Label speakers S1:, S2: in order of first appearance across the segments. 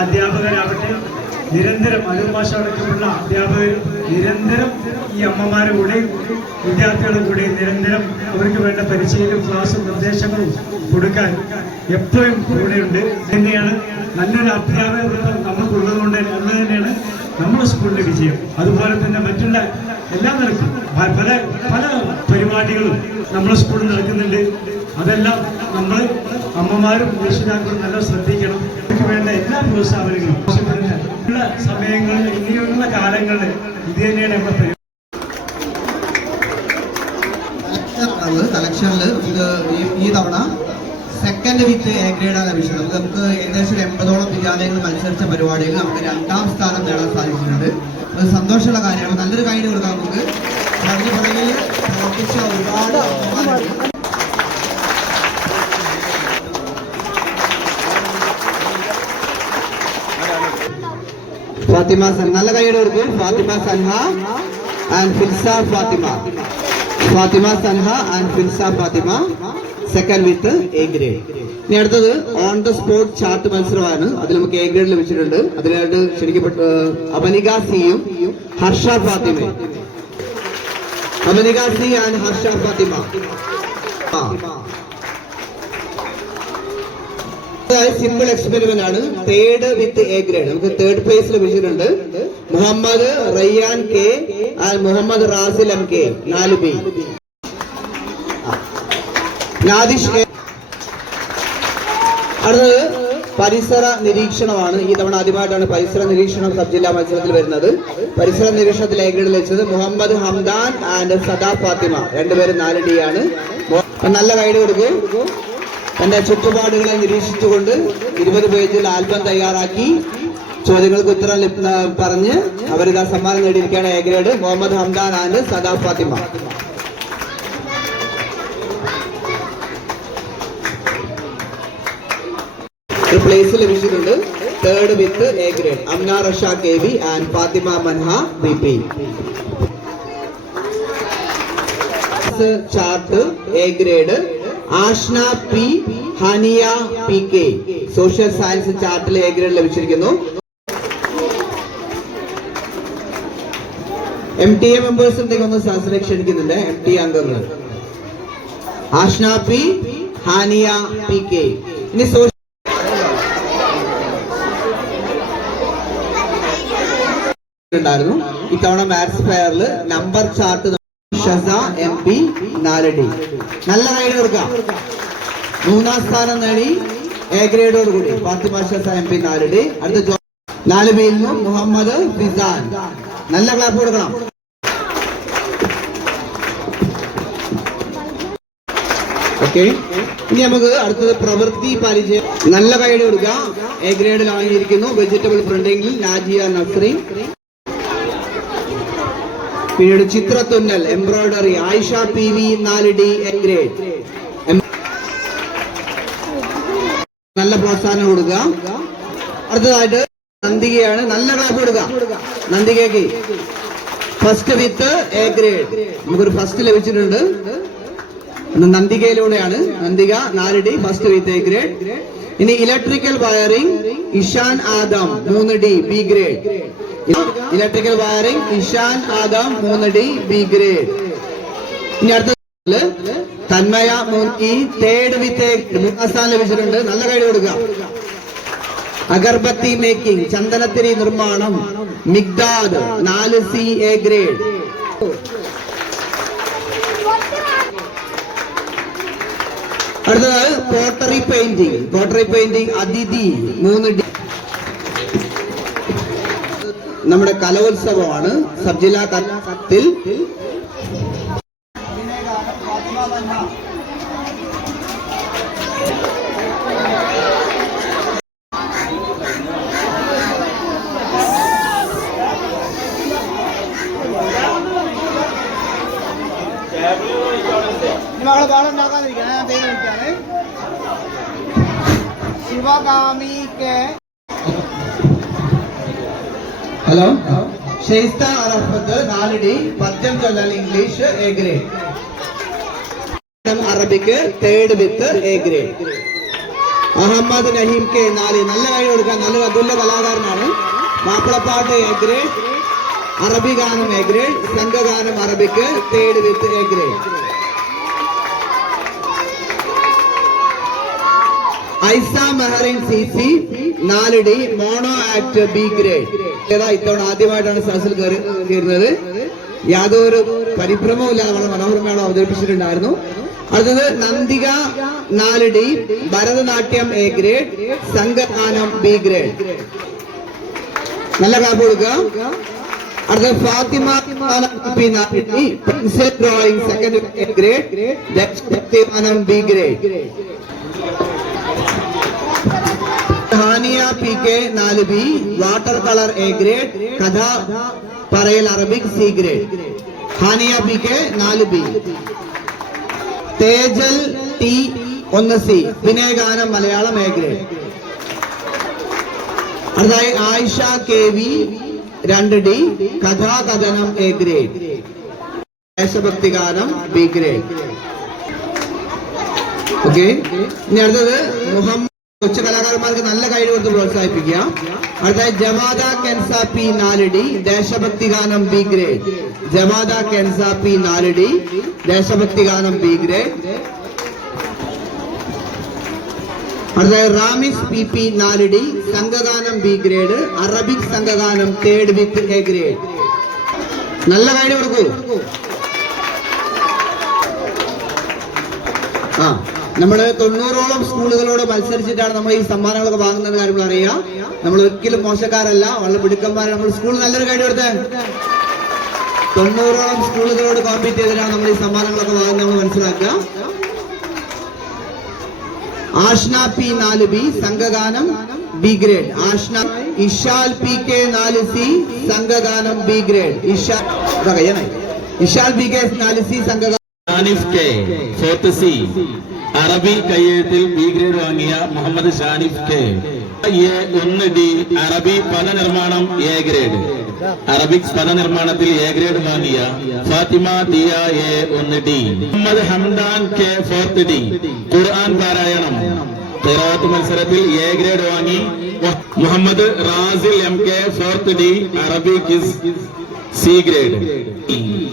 S1: അധ്യാപകരാവട്ടെ നിരന്തരം അനുഭാഷ അടക്കമുള്ള അധ്യാപകർ നിരന്തരം ഈ അമ്മമാരുടെ കൂടെ വിദ്യാർത്ഥികളുടെ കൂടെ നിരന്തരം അവർക്ക് വേണ്ട പരിശീലനം ക്ലാസ്സും നിർദ്ദേശങ്ങളും കൊടുക്കാൻ എപ്പോഴും കൂടെയുണ്ട്. തന്നെയാണ് നല്ലൊരു അധ്യാപക നമുക്കുള്ളത് കൊണ്ട് അന്ന് തന്നെയാണ് നമ്മുടെ സ്കൂളിന്റെ വിജയം. അതുപോലെ തന്നെ മറ്റുള്ള എല്ലാ നിരക്കും പല പല പരിപാടികളും നമ്മുടെ സ്കൂളിൽ നടക്കുന്നുണ്ട്. അതെല്ലാം നമ്മൾ അമ്മമാരും രക്ഷിതാക്കളും നല്ല ശ്രദ്ധിക്കണം. അവർക്ക് വേണ്ട എല്ലാ പ്രോത്സാഹനങ്ങളും ആവശ്യപ്പെടുന്ന ഉള്ള സമയങ്ങളിൽ ഇനിയുള്ള കാലങ്ങളിൽ ഇത് തന്നെയാണ് നമ്മുടെ
S2: കളക്ഷൻ കളക്ഷനിൽ നമുക്ക് ഈ- തവണ സെക്കൻഡ് വിത്ത് എ ഗ്രേഡാണ് ലഭിച്ചത്. നമുക്ക് നമുക്ക് ഏകദേശം ഒരു എൺപതോളം വിദ്യാലയങ്ങൾ മത്സരിച്ച പരിപാടിയിൽ നമുക്ക് രണ്ടാം സ്ഥാനം നേടാൻ സാധിച്ചിട്ടുണ്ട്. അത് സന്തോഷമുള്ള കാര്യമാണ്. നല്ലൊരു ഗൈഡ് കൊടുക്കാം നമുക്ക്. പറഞ്ഞു പുറകിൽ ഒരുപാട് ഫാത്തിമ നല്ല കൈയുടെ കൊടുക്കും Fathima Sanha and Filza Fathima. Fathima Sanha and Filza Fathima. Second with A grade ഇനി അടുത്തത് ഓൺ ദ സ്പോട്ട് ചാർട്ട് മത്സരമാണ്. അതിൽ നമുക്ക് എ ഗ്രേഡ് ലഭിച്ചിട്ടുണ്ട്. അതിനായിട്ട് ക്ഷണിക്കപ്പെട്ട അപനിക സിയും Harsha ഫാത്തിമയും. Apanika C and Harsha Fathima. ആ. സിമ്പിൾ എക്സ്പെരിമെന്റ് ആണ്. തേർഡ് വിത്ത് എ ഗ്രേഡ് നമുക്ക് തേർഡ് പ്ലേസ് ലഭിച്ചിട്ടുണ്ട് Muhammad Rayyan K Muhammad Rasil M K നാല് ബി നാദിഷ് കെ. അടുത്തത് പരിസര നിരീക്ഷണമാണ്. ഈ തവണ ആദ്യമായിട്ടാണ് പരിസര നിരീക്ഷണം സബ് ജില്ലാ മത്സരത്തിൽ വരുന്നത്. പരിസര നിരീക്ഷണത്തിൽ എ ഗ്രേഡ് വെച്ചത് മുഹമ്മദ് ഹംദാൻ ആൻഡ് സദാ ഫാത്തിമ. രണ്ടുപേരും നാല് ഡി ആണ്. നല്ല ഗൈഡ് കൊടുക്കും. തന്റെ ചുറ്റുപാടുകളെ നിരീക്ഷിച്ചുകൊണ്ട് ഇരുപത് പേജിൽ ആൽബം തയ്യാറാക്കി ചോദ്യങ്ങൾക്ക് ഉത്തരം പറഞ്ഞ് അവരിതാ സമ്മാനം നേടിയിരിക്കുകയാണ് A grade Muhammad Hamdan and Sada Fathima. Place ലഭിച്ചിട്ടുണ്ട്. Third with A grade Amna Rasha K V and Fathima Manha B P. Chart A grade Ashna P Haniya P K. Social science ചാർട്ടിലെ A ലഭിച്ചിരിക്കുന്നു. M T A members എന്തെങ്കിലും ഒന്ന് സദസ്സിനെ ക്ഷണിക്കുന്നുണ്ട് M T അംഗങ്ങൾ. Ashna P Haniya P K. ഇനി social ഉണ്ടായിരുന്നു. ഇത്തവണ maths ഫെയറിൽ number chart Shasa M P നാലടി. നല്ല റൈഡ് കൊടുക്കാം. മൂന്നാം സ്ഥാനം നേടി എ ഗ്രേഡോട് കൂടി. ഫാത്തിമ ഷസ എം പി നാലടി. അടുത്ത നാല് പേരിൽ നിന്നും മുഹമ്മദ് ഫിസാൻ. നല്ല ക്ലാപ്പ് കൊടുക്കണം. ഓക്കെ ഇനി നമുക്ക് അടുത്തത് പ്രവൃത്തി പരിചയം. നല്ല കൈഡ് കൊടുക്കാം. എ ഗ്രേഡിൽ വാങ്ങിയിരിക്കുന്നു വെജിറ്റബിൾ പ്രിന്റിംഗിൽ നാജിയ നസ്രി. പിന്നീട് ചിത്രത്തുന്നൽ എംബ്രോയിഡറി ആയിഷ പി വി നാല് ഡി എ ഗ്രേഡ്. നല്ല പ്രോത്സാഹനം കൊടുക്കുക. അടുത്തതായിട്ട് നന്ദികയാണ്. നല്ല ക്ലാപ്പ് കൊടുക്കുക. നന്ദികയ്ക്ക് ഫസ്റ്റ് വിത്ത് എ ഗ്രേഡ് നമുക്കൊരു ഫസ്റ്റ് ലഭിച്ചിട്ടുണ്ട്. നന്ദികയിലൂടെയാണ്. നന്ദിക നാല് D first with A grade ഇനി ഇലക്ട്രിക്കൽ വയറിംഗ് ഇഷാൻ ആദം മൂന്ന് D B grade electrical wiring Ishan Adam മൂന്ന് ഡി ബി ഗ്രേഡ് ഇനി അടുത്ത തന്മയ മൂക്കി തേർഡ് വിത്ത് മൂന്നാം സ്ഥാനം ലഭിച്ചിട്ടുണ്ട്. നല്ല കൈ കൊടുക്കുക. അഗർബത്തി മേക്കിംഗ് ചന്ദനത്തിരി നിർമ്മാണം മിഗ്ദാദ് നാല് സി എ ഗ്രേഡ് അടുത്തത് pottery painting pottery painting Athidhi മൂന്ന് ഡി നമ്മുടെ കലോത്സവമാണ് സബ് ജില്ലാ കലോത്സവത്തിൽ ഷെയ്സ്ത അറഫത്ത് നാല് ഡി പദ്യം ചൊല്ലൽ English A grade Arabic third with A grade Ahammed Naheem K നാല് നല്ല കൈ കൊടുക്കാൻ നല്ല അതുല്യ കലാകാരനാണ്. മാപ്പിളപ്പാട്ട് എ ഗ്രേഡ് അറബി ഗാനം A grade സംഘഗാനം Arabic third with A grade Aisa Meharin C C നാല് D mono act B grade ഏതാ ഇത്തവണ ആദ്യമായിട്ടാണ് കയറി കയറുന്നത് യാതൊരു പരിഭ്രമവും ഇല്ലാതെ വളരെ മനോഹരമാണ് അവതരിപ്പിച്ചിട്ടുണ്ടായിരുന്നു. അടുത്തത് നന്ദിക നാല് ഡി ഭരതനാട്യം എ ഗ്രേഡ് സംഘഗാനം ബി ഗ്രേഡ് നല്ല കാപ്പ് കൊടുക്കുക. അടുത്തത് Fathima pencil drawing second grade ദക്ഷഗാനം B grade Haniya P K നാല് B water colour A grade കഥ പറയൽ Arabic C grade Haniya P K നാല് ബി തേജൽ ടി ഒന്ന് സി വിനയഗാനം മലയാളം എ ഗ്രേഡ് അടുത്തായി ആയിഷ കെ വി രണ്ട് ഡി കഥാകഥനം എ ഗ്രേഡ് ദേശഭക്തി ഗാനം ബി ഗ്രേഡ് ഓക്കെ ഇനി അടുത്തത് മുഹമ്മദ് കൊച്ചു കലാകാരന്മാർക്ക് നല്ല കഴിവ് കൊടുത്ത് പ്രോത്സാഹിപ്പിക്കുക. അടുത്തായി ജമാദ പി നാലടി ദേശഭക്തി ഗാനം ബി ഗ്രേഡ്. ജമാദ പി നാലടി ദേശഭക്തി ഗാനം ബി ഗ്രേഡ്. അടുത്തായി റാമിസ് പി പി നാലടി സംഘഗാനം ബി ഗ്രേഡ്. അറബിക് സംഘഗാനം തേർഡ് വിത്ത് എ ഗ്രേഡ്. നല്ല കഴിവ് കൊടുക്കൂ. ആ നമ്മൾ തൊണ്ണൂറോളം സ്കൂളുകളോട് മത്സരിച്ചിട്ടാണ് നമ്മൾ ഈ സമ്മാനങ്ങളൊക്കെ വാങ്ങുന്നത് കാര്യങ്ങൾ അറിയാം. നമ്മൾ ഒരിക്കലും മോശക്കാരല്ല വളരെ മിടുക്കന്മാരാണ്. നമ്മൾ സ്കൂൾ നല്ലൊരു കാര്യം കൊടുത്തേ. തൊണ്ണൂറോളം സ്കൂളുകളോട് കോമ്പീറ്റ് ചെയ്തിട്ടാണ് നമ്മൾ ഈ സമ്മാനങ്ങളൊക്കെ വാങ്ങുന്നത് നമ്മൾ മനസ്സിലാക്കുക. ആഷ്ന പി നാല് B സംഘഗാനം B grade. Ashna Ishal P K നാല് C സംഘഗാനം B grade. Ishal Ishal P K നാല് സി സംഘഗാനം
S3: ഷാനിഫ് കെ ഫോർത്ത് സി. അറബി കയ്യെഴുത്തിൽ ബി ഗ്രേഡ് വാങ്ങിയ മുഹമ്മദ് ഷാനിഫ് കെ. എ ഒന്ന് ഡി അറബി പദനിർമ്മാണം എ ഗ്രേഡ് അറബിക് പദനിർമ്മാണത്തിൽ എ ഗ്രേഡ് വാങ്ങിയ ഫാത്തിമ ദിയ എ ഒന്ന് D Muhammad Hamdan K fourth D Quran പാരായണം. തെറാത്ത് മത്സരത്തിൽ എ ഗ്രേഡ് വാങ്ങി Muhammad Rasil M K fourth D അറബി സി ഗ്രേഡ്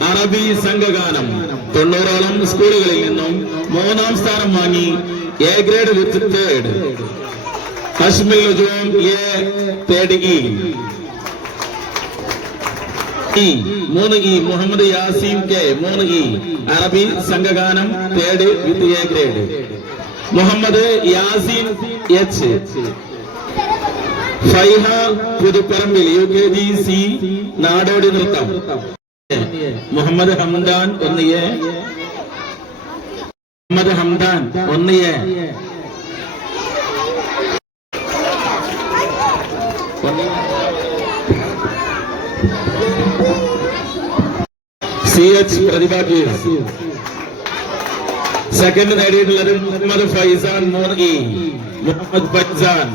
S3: അറബി സംഘഗാനം. തൊണ്ണൂറോളം സ്കൂളുകളിൽ നിന്നും മൂന്നാം സ്ഥാനം വാങ്ങി A grade with third Kashmir Nujoom A third E മൂന്ന് ഇ മുഹമ്മദ് യാസീം കെ മൂന്ന് ഇ അറബി സംഘഗാനം third with A grade Muhammad Yaseem H Faiha Puthuparambil U K G C നാടോടി നൃത്തം. മുഹമ്മദ് ഹംദാൻ ഒന്ന് എ. മുഹമ്മദ് ഹംദാൻ ഒന്ന് എ. സി എച്ച് പ്രതിഭ കേസ് സെക്കൻഡ് നേടിയിട്ടുള്ളത് മുഹമ്മദ് ഫൈസാൻ മൂന്ന് ഇ മുഹമ്മദ് ഫൈസാൻ.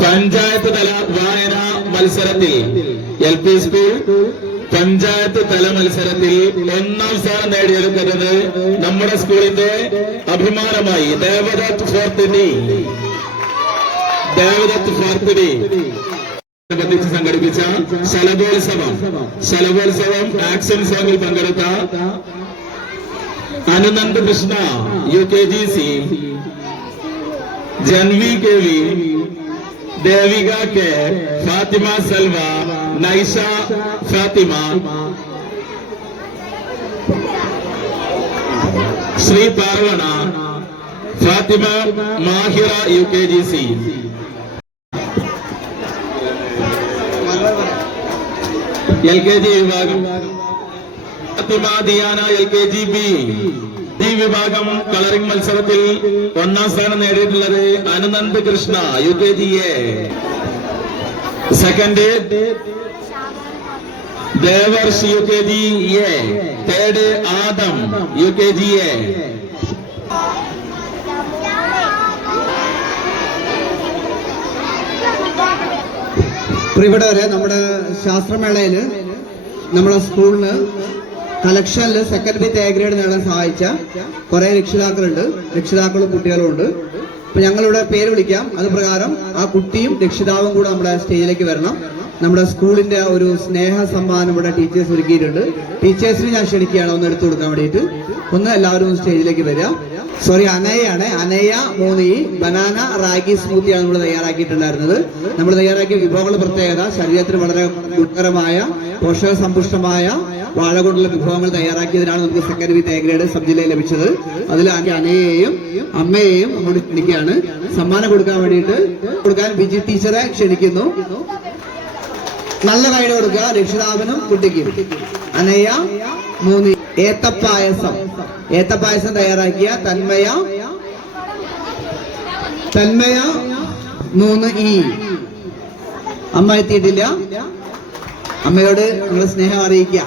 S3: പഞ്ചായത്ത് തല വായന മത്സരത്തിൽ എൽ പി സ്കൂൾ പഞ്ചായത്ത് തല മത്സരത്തിൽ ഒന്നാം സ്ഥാനം നേടിയെടുക്കുന്നത് നമ്മുടെ സ്കൂളിന്റെ അഭിമാനമായി ദേവദത്ത് ഫോർത്തിനി ദേവദത്ത് ഫോർത്തിനി ഡി ബന്ധിച്ച് സംഘടിപ്പിച്ച ശലഭോത്സവം ശലഭോത്സവം ആക്ഷൻ സോങ്ങിൽ പങ്കെടുത്ത Anunand Krishna U K G C Janvi K V Devika K Fathima Salva Naisha Fathima Sree Parvana Fathima Mahira U K G C L K G വിഭാഗം Fathima Diyana L K G B ഈ വിഭാഗം colouring മത്സരത്തിൽ ഒന്നാം സ്ഥാനം നേടിയിട്ടുള്ളത് Ananth Krishna U K G A second Devarsh U K G A third Adam U K G A
S2: ഇവിടെ വരെ നമ്മുടെ ശാസ്ത്രമേളയിൽ നമ്മുടെ സ്കൂളിന് കളക്ഷനിൽ സെക്കൻഡ് വിത്ത് എ ഗ്രേഡ് നേടാൻ സഹായിച്ച കുറെ രക്ഷിതാക്കളുണ്ട്. രക്ഷിതാക്കളും കുട്ടികളും ഉണ്ട്. അപ്പൊ ഞങ്ങളിവിടെ പേര് വിളിക്കാം. അത് പ്രകാരം ആ കുട്ടിയും രക്ഷിതാവും കൂടെ നമ്മുടെ സ്റ്റേജിലേക്ക് വരണം. നമ്മുടെ സ്കൂളിന്റെ ഒരു സ്നേഹ സമ്മാനം ഇവിടെ ടീച്ചേഴ്സ് ഒരുക്കിയിട്ടുണ്ട്. ടീച്ചേഴ്സിന് ഞാൻ ക്ഷണിക്കുകയാണ്. ഒന്ന് എടുത്തു കൊടുക്കാൻ വേണ്ടിയിട്ട്. ഒന്ന് എല്ലാവരും സ്റ്റേജിലേക്ക് വരിക. സോറി അനയാണ്. അനയ മൂന്ന് ബനാന റാഗി സ്മൂത്തിയാണ് നമ്മൾ തയ്യാറാക്കിയിട്ടുണ്ടായിരുന്നത്. നമ്മൾ തയ്യാറാക്കിയ വിഭവങ്ങളുടെ പ്രത്യേകത ശരീരത്തിന് വളരെ ഗുണകരമായ പോഷക സമ്പുഷ്ടമായ വാഴ കൊണ്ടുള്ള വിഭവങ്ങൾ തയ്യാറാക്കിയതിനാണ് നമുക്ക് second with A grade sub ജില്ലയിൽ ലഭിച്ചത്. അതിൽ അനയെയും അമ്മയെയും നമ്മുടെ ക്ഷണിക്കുകയാണ്. സമ്മാനം കൊടുക്കാൻ വേണ്ടിയിട്ട് കൊടുക്കാൻ ബിജി ടീച്ചറെ ക്ഷണിക്കുന്നു. നല്ല കൈഡ് കൊടുക്കുക രക്ഷിതാവിനും കുട്ടിക്കും. അനയ മൂന്ന്. ഏത്തപ്പായസം. ഏത്തപ്പായസം തയ്യാറാക്കിയ തന്മയ. തന്മയ മൂന്ന് ഈ അമ്മ എത്തിയിട്ടില്ല. അമ്മയോട് നിങ്ങൾ സ്നേഹം അറിയിക്കുക.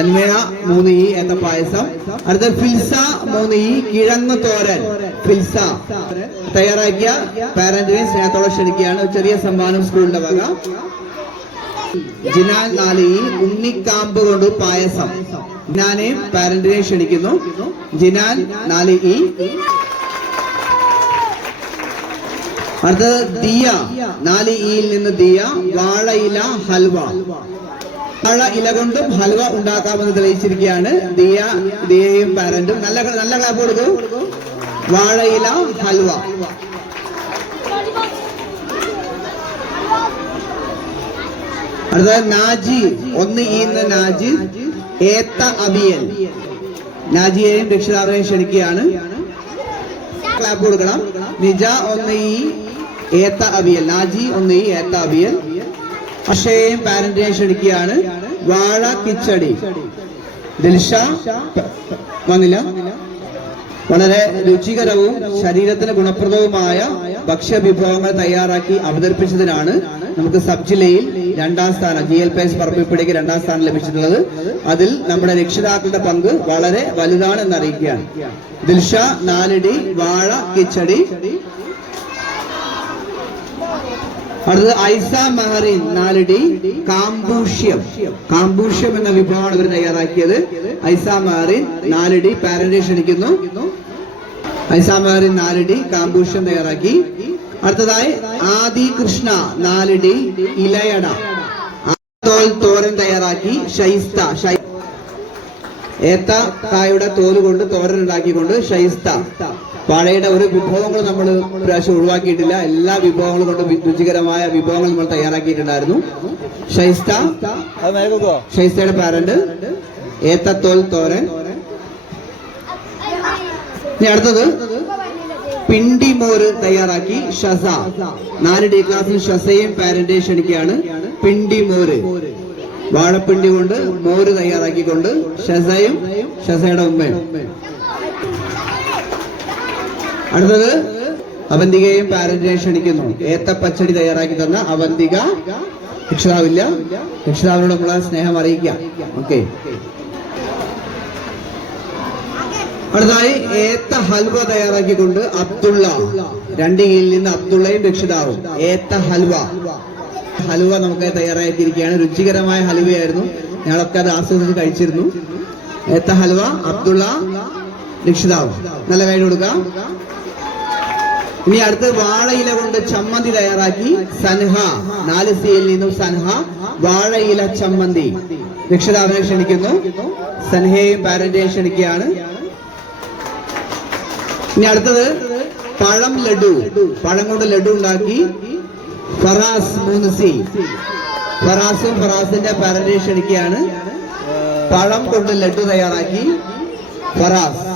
S2: തന്മേണ മൂന്ന് ഈ എന്ന പായസം. അടുത്ത ഫിൽസ മൂന്ന് ഈ കിഴങ്ങ് തോരൻ. ഫിൽസ. തയ്യാറാക്കിയ പാരന്റിനെ സ്നേഹത്തോടെ ക്ഷണിക്കുകയാണ്. ചെറിയ സമ്മാനം സ്കൂളിന്റെ വക. ജിനാൻ നാല് ഈ ഉണ്ണിക്കാമ്പ് കൊണ്ട് പായസം. ജിനാനെ പാരന്റിനെ ക്ഷണിക്കുന്നു. ജിനാൻ നാല് ഈ അടുത്തത് ദിയ. നാല് ഇയിൽ നിന്ന് ദിയ. വാഴയില ഹൽവ. വാഴ ഇല കൊണ്ടും ഹൽവ ഉണ്ടാക്കാമെന്ന് തെളിയിച്ചിരിക്കുകയാണ്. ദിയ ദിയയും പാരന്റും. നല്ല നല്ല ക്ലാപ്പ് കൊടുക്കൂ. വാഴയില ഹൽവ. അടുത്തത് നാജി. ഒന്ന് ഈ നാജി. ഏത്ത അബിയൽ നാജിയെയും രക്ഷിതാവിനെയും ക്ഷണിക്കുകയാണ്. ക്ലാപ്പ് കൊടുക്കണം. നിജ ഒന്ന് ഈ ഏത്ത അബിയൽ നാജി ഒന്ന് ഈ ഏത്ത അബിയൽ അക്ഷയെയും പാരന്റിനെയും ക്ഷണിക്കുകയാണ് വാഴ കിച്ചടി. ദിൽഷ വന്നില്ല. വളരെ രുചികരവും ശരീരത്തിന് ഗുണപ്രദവുമായ ഭക്ഷ്യവിഭവങ്ങൾ തയ്യാറാക്കി അവതരിപ്പിച്ചതിനാണ് നമുക്ക് സബ് ജില്ലയിൽ രണ്ടാം സ്ഥാനം ജി എൽ പി എസ് പറമ്പിപ്പടിക്ക് രണ്ടാം സ്ഥാനം ലഭിച്ചിട്ടുള്ളത്. അതിൽ നമ്മുടെ രക്ഷിതാക്കളുടെ പങ്ക് വളരെ വലുതാണ് എന്നറിയിക്കുകയാണ് ദിൽഷ നാലടി വാഴ കിച്ചടി. അടുത്തത് ഐസ മെഹറിൻ നാലടി കാമ്പൂഷ്യം. കാമ്പൂഷ്യം എന്ന വിഭവമാണ് ഇവർ തയ്യാറാക്കിയത്. ഐസ മെഹറിൻ നാലടി പാരന്റേ ക്ഷണിക്കുന്നു. ഐസ മെഹറിൻ നാലടി കാമ്പൂഷ്യം തയ്യാറാക്കി. അടുത്തതായി ആദി കൃഷ്ണ നാലടി ഇലയട. തോൽ തോരൻ തയ്യാറാക്കി. ഷൈസ്ത ഏത്ത കായുടെ തോൽ കൊണ്ട് തോരൻ ഉണ്ടാക്കിക്കൊണ്ട് ഷൈസ്ത. വാഴയുടെ ഒരു വിഭവങ്ങൾ നമ്മൾ പ്രാവശ്യം ഒഴിവാക്കിയിട്ടില്ല. എല്ലാ വിഭവങ്ങളും കൊണ്ട് രുചികരമായ വിഭവങ്ങൾ നമ്മൾ തയ്യാറാക്കിയിട്ടുണ്ടായിരുന്നു. ഷൈസ്ത. ഷൈസ്തയുടെ പാരന്റ് ഏത്തത്തോൽ തോരൻ. ഇനി അടുത്തത് പിണ്ടിമോര് തയ്യാറാക്കി ഷസ. നാല് ഡി ക്ലാസ്സിൽ ഷസയും പാരന്റ് ക്ഷണിക്കുകയാണ്. പിണ്ടിമോര് വാഴപ്പിണ്ടി കൊണ്ട് മോര് തയ്യാറാക്കിക്കൊണ്ട് ഷസയും ഷസയുടെ ഉമ്മയും. അടുത്തത് അവന്തികയും പാരന്റിനെ ക്ഷണിക്കുന്നു. ഏത്തപ്പച്ചടി തയ്യാറാക്കി തന്ന അവന്തിക രക്ഷിതാവില്ല. രക്ഷിതാവിനോട് നമ്മളെ സ്നേഹം അറിയിക്കാം ഓക്കെ. അടുത്തായി ഏത്ത ഹൽവ തയ്യാറാക്കിക്കൊണ്ട് അബ്ദുള്ള. രണ്ട് കീഴിൽ നിന്ന് അബ്ദുള്ളയും രക്ഷിതാവും. ഏത്ത ഹൽവ. ഹലുവ നമുക്ക് തയ്യാറാക്കിയിരിക്കുകയാണ് രുചികരമായ ഹലുവയായിരുന്നു ഞങ്ങളൊക്കെ അത് ആസ്വദിച്ച് കഴിച്ചിരുന്നു. ഏത്ത ഹൽവ അബ്ദുള്ള രക്ഷിതാവ്. നല്ല കൈ കൊടുക്കാം. ഇനി അടുത്ത് വാഴയില കൊണ്ട് ചമ്മന്തി തയ്യാറാക്കി സൻഹ. നാല് സിയിൽ നിന്നും സൻഹ. വാഴയില ചമ്മന്തി. രക്ഷിതാവിനെ ക്ഷണിക്കുന്നു. സൻഹയെയും പാരന്റെയും ക്ഷണിക്കുകയാണ്. ഇനി അടുത്തത് പഴം ലഡു. പഴം കൊണ്ട് ലഡു ഉണ്ടാക്കി ഫറാസ് മൂന്ന് സി. ഫറാസും ഫറാസിന്റെ പാരന്റെയും ക്ഷണിക്കുകയാണ്. പഴം കൊണ്ട് ലഡു തയ്യാറാക്കി ഫറാസ്.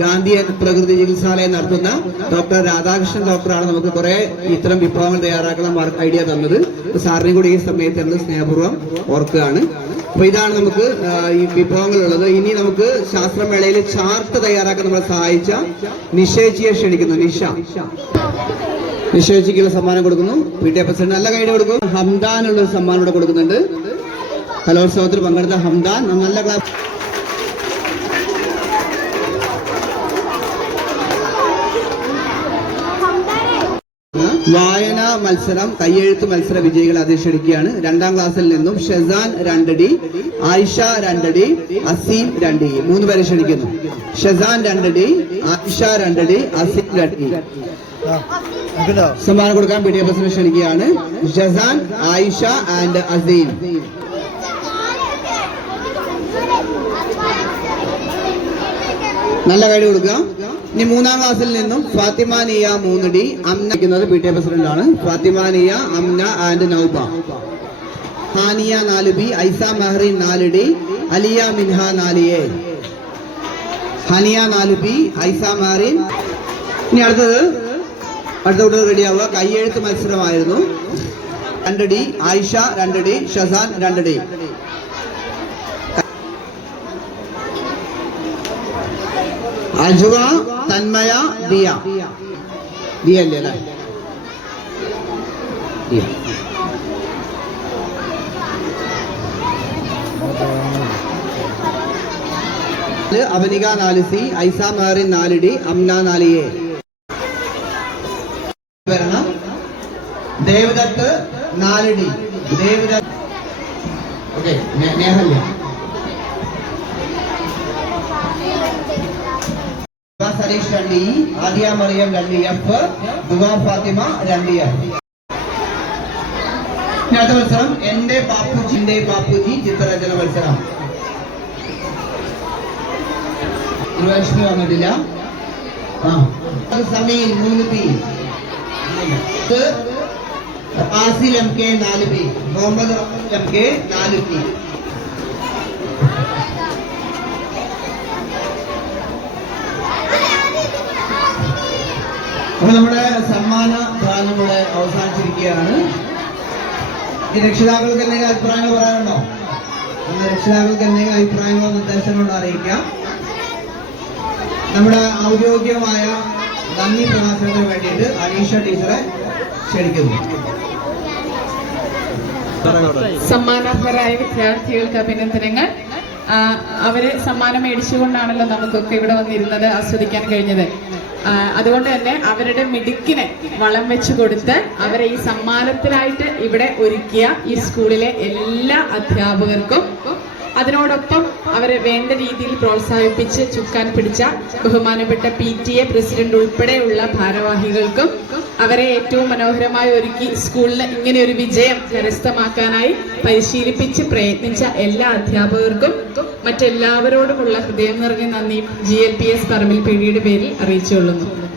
S2: ഗാന്ധി പ്രകൃതി ചികിത്സാലയം നടത്തുന്ന ഡോക്ടർ രാധാകൃഷ്ണൻ ഡോക്ടറാണ് നമുക്ക് കുറെ ഇത്തരം വിഭവങ്ങൾ തയ്യാറാക്കണം ഐഡിയ തന്നത്. സാറിനെയും കൂടി ഈ സമയത്ത് നമ്മൾ സ്നേഹപൂർവം ഓർക്കുകയാണ്. അപ്പൊ ഇതാണ് നമുക്ക് ഈ വിഭവങ്ങളുള്ളത്. ഇനി നമുക്ക് ശാസ്ത്രമേളയിൽ ചാർട്ട് തയ്യാറാക്കാൻ നമ്മളെ സഹായിച്ച നിഷേചിയെ ക്ഷണിക്കുന്നു. നിഷ. നിഷേചിക്കുള്ള സമ്മാനം കൊടുക്കുന്നു. പി ടി പ്രസിഡന്റ് നല്ല കൈഡ് കൊടുക്കും. ഹംദാനുള്ള സമ്മാനം ഇവിടെ കൊടുക്കുന്നുണ്ട്. കലോത്സവത്തിൽ പങ്കെടുത്ത ഹംദാൻ നല്ല ക്ലാസ് വായന മത്സരം കയ്യെഴുത്ത് മത്സര വിജയികളെ അധ്യക്ഷടിക്കുകയാണ് രണ്ടാം ക്ലാസ്സിൽ നിന്നും ഷെസാൻ രണ്ടടി ആയിഷ രണ്ടടി അസീം രണ്ടടി. മൂന്ന് പേരെ ക്ഷണിക്കുന്നു. ഷെസാൻ രണ്ടടി ആയിഷ രണ്ടടി അസീം രണ്ടടി. സമ്മാനം കൊടുക്കാൻ പി ഡി എഫ് ക്ഷണിക്കുകയാണ്. ഷെസാൻ ആയിഷ ആൻഡ് അസീം നല്ല കൈ കൊടുക്കുക ഇനി മൂന്നാം ക്ലാസ്സിൽ നിന്നും ഫാത്തിമാനിയ മൂന്നടി അമ്നിക്കുന്നത് പി ടി എ പ്രസിഡന്റ് ആണ് ഫാത്തിമ അമ്ന ആൻഡ് നൗബ. ഹാനിയ നാല് ബി ഐസ മെഹ്റീൻ നാലടി അലിയ മിൻഹ നാല് എ. ഹനിയ നാല് ബി ഐസ മെഹറിൻ ഇനി അടുത്തത് അടുത്ത കൂട്ടർ റെഡിയാവുക കയ്യെഴുത്ത് മത്സരമായിരുന്നു. രണ്ടടി ആയിഷ രണ്ടടി ഷസാൻ രണ്ടടി. അജുവ തന്മയ ദിയ. ദിയ. അല്ലേ അവനിക നാല് സി ഐസ മാറി നാല് ഡി അംന നാല് എ. വരണം. ദേവദത്ത് നാല് ഡി. ദേവദത്ത് ഓക്കെ നേഹല്യ. സലീഷ് രണ്ട് ഇ ആദിയ മറിയം രണ്ട് എഫ് ദുബാ ഫാത്തിമ രണ്ട് എഫ് അടുത്ത മത്സരം എന്റെ ബാപ്പുജി പാപ്പുജി ബാപ്പുജി ചിത്രരചന മത്സരം. ഗൃഹലക്ഷ്മി വന്നിട്ടില്ല. സമീർ മൂന്ന് പി. ആസിൽ എം കെ നാല് പി. മുഹമ്മദ് എം കെ നാല് പി. അപ്പൊ നമ്മുടെ സമ്മാന ദാനം ഇവിടെ അവസാനിച്ചിരിക്കുകയാണ്. ഈ രക്ഷിതാക്കൾക്ക് എന്തെങ്കിലും അഭിപ്രായങ്ങൾ പറയാനുണ്ടോ? അന്ന് രക്ഷിതാക്കൾക്ക് എന്തെങ്കിലും അഭിപ്രായങ്ങളോ നിർദ്ദേശങ്ങളോ അറിയിക്കാം. നമ്മുടെ ഔദ്യോഗികമായ നന്ദി പ്രകാശനത്തിന് വേണ്ടിയിട്ട് അനീഷ ടീച്ചറെ ക്ഷണിക്കുന്നു.
S4: സമ്മാനാർഹരായ വിദ്യാർത്ഥികൾക്ക് അഭിനന്ദനങ്ങൾ. അവർ സമ്മാനം മേടിച്ചുകൊണ്ടാണല്ലോ നമുക്കൊക്കെ ഇവിടെ വന്നിരുന്നത് ആസ്വദിക്കാൻ കഴിഞ്ഞത്. അതുകൊണ്ട് തന്നെ അവരുടെ മിടുക്കിനെ വളം വെച്ച് കൊടുത്ത് അവരെ ഈ സമ്മാനത്തിനായിട്ട് ഇവിടെ ഒരുക്കിയ ഈ സ്കൂളിലെ എല്ലാ അധ്യാപകർക്കും അതിനോടൊപ്പം അവരെ വേണ്ട രീതിയിൽ പ്രോത്സാഹിപ്പിച്ച് ചുക്കാൻ പിടിച്ച ബഹുമാനപ്പെട്ട പി ടി എ പ്രസിഡന്റ് ഉൾപ്പെടെയുള്ള ഭാരവാഹികൾക്കും അവരെ ഏറ്റവും മനോഹരമായി ഒരുക്കി സ്കൂളിന് ഇങ്ങനെ ഒരു വിജയം കരസ്ഥമാക്കാനായി പരിശീലിപ്പിച്ച് പ്രയത്നിച്ച എല്ലാ അധ്യാപകർക്കും മറ്റെല്ലാവരോടുമുള്ള ഹൃദയം നിറഞ്ഞ നന്ദി. G L P S Parambil പേരിൽ അറിയിച്ചുകൊള്ളുന്നു.